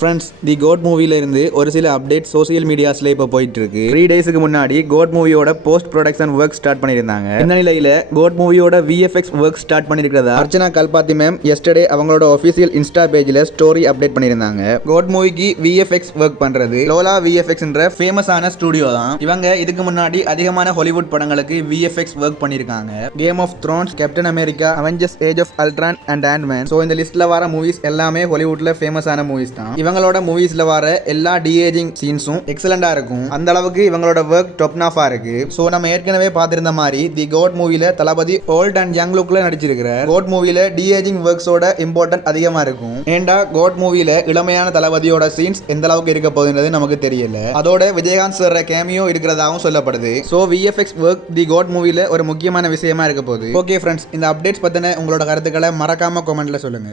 Friends, தி code மூவில இருந்து ஒரு சில அப்டேட் சோசியல் மீடியாஸ்ல இப்போ போயிட்டு இருக்கு. 3 டேஸ்க்கு முன்னாடி கோட் மூவியோட போஸ்ட் ப்ரொடக்ஷன் ஒர்க் ஸ்டார்ட் பண்ணியிருந்தாங்க. இந்த நிலையில கோட் மூவியோட விஎஃப்எக்ஸ் ஒர்க் ஸ்டார்ட் பண்ணிருக்கிறதா அர்ச்சனா கல்பாத்தி மேம் எஸ்டர்டே அவங்களோட ஒபிஷியல் இன்ஸ்டா பேஜ்ல ஸ்டோரி அப்டேட் பண்ணியிருந்தாங்க. கோட் மூவிக்கு விஎஃப்எக்ஸ் ஒர்க் பண்றது லோலா விஎஃப்எக்ஸ்ன்ற ஃபேமஸான ஸ்டுடியோ தான். இவங்க இதுக்கு முன்னாடி அதிகமான ஹாலிவுட் படங்களுக்கு விஎஃப்எக்ஸ் ஒர்க் பண்ணிருக்காங்க. Game of Thrones, Captain America, Avengers Age of Ultron and Ant Man. So இந்த லிஸ்ட்ல வர மூவிஸ் எல்லாமே ஹாலிவுட்ல ஃபேமஸான மூவிஸ் தான். இவங்களோட மூவிஸ்ல வர எல்லா டிஏஜிங் சீன்ஸும் எக்ஸலண்டா இருக்கும். அந்த அளவுக்கு இவங்களோட ஒர்க் டாப் நாஃபா இருக்கு. சோ நம்ம ஏற்கனவே பார்த்திருந்த மாதிரி தி கோட் மூவில தளபதி ஓல்ட் அண்ட் யங் லுக்ல நடிச்சிருக்கிற கோட் மூவில டிஏஜிங் ஒர்க்ஸோட இம்பார்ட்டன்ட் அதிகமா இருக்கும். ஏண்டா கோட் மூவில இளமையான தளபதியோட சீன்ஸ் எந்த அளவுக்கு இருக்க போகுதுன்றது நமக்கு தெரியல. அதோட விஜயகாந்த் சார் கேமியோ இருக்கிறதாகவும் சொல்லப்படுது. சோ விஎஃப்எக்ஸ் ஒர்க் தி கோட் மூவில ஒரு முக்கியமான விஷயமா இருக்க போகுது. ஓகே ஃப்ரெண்ட்ஸ், இந்த அப்டேட்ஸ் பத்தின உங்களோட கருத்துக்களை மறக்காம கமெண்ட்ல சொல்லுங்க.